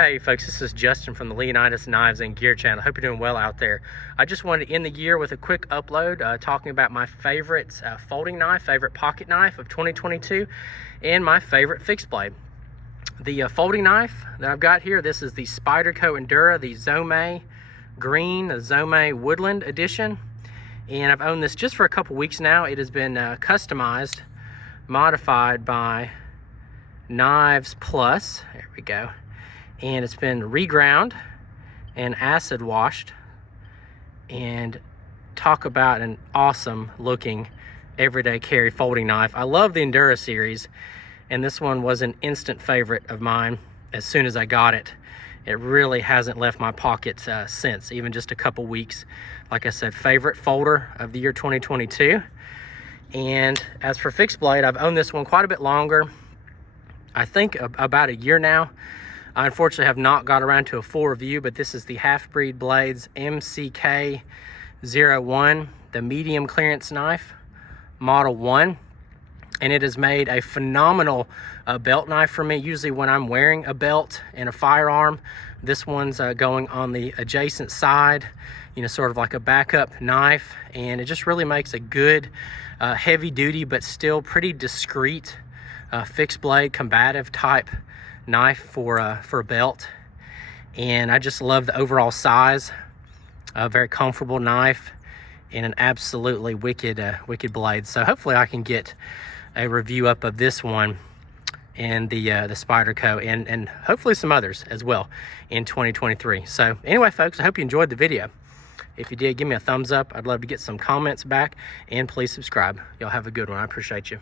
Hey folks, this is Justin from the Leonidas Knives and Gear channel. Hope you're doing well out there. I just wanted to end the year with a quick upload talking about my favorite folding knife, favorite pocket knife of 2022, and my favorite fixed blade. The folding knife that I've got here, this is the Spyderco Endura, the Zomei Green, the Zomei Woodland Edition. And I've owned this just for a couple weeks now. It has been customized, modified by Knives Plus. There we go. And it's been reground and acid washed. And talk about an awesome looking everyday carry folding knife. I love the Endura series, and this one was an instant favorite of mine as soon as I got it. It really hasn't left my pockets since, even just a couple weeks. Like I said, favorite folder of the year 2022. And as for fixed blade, I've owned this one quite a bit longer. I think about a year now. I unfortunately have not got around to a full review, but this is the Half-Breed Blades MCK01, the medium clearance knife, Model 1. And it has made a phenomenal belt knife for me. Usually when I'm wearing a belt and a firearm, this one's going on the adjacent side, you know, sort of like a backup knife. And it just really makes a good heavy duty, but still pretty discreet fixed blade, combative type knife for a belt. And I just love the overall size. A very comfortable knife and an absolutely wicked blade. So hopefully I can get a review up of this one and the Spyderco and hopefully some others as well in 2023. So anyway, folks, I hope you enjoyed the video. If you did, give me a thumbs up. I'd love to get some comments back, and please subscribe. Y'all have a good one. I appreciate you.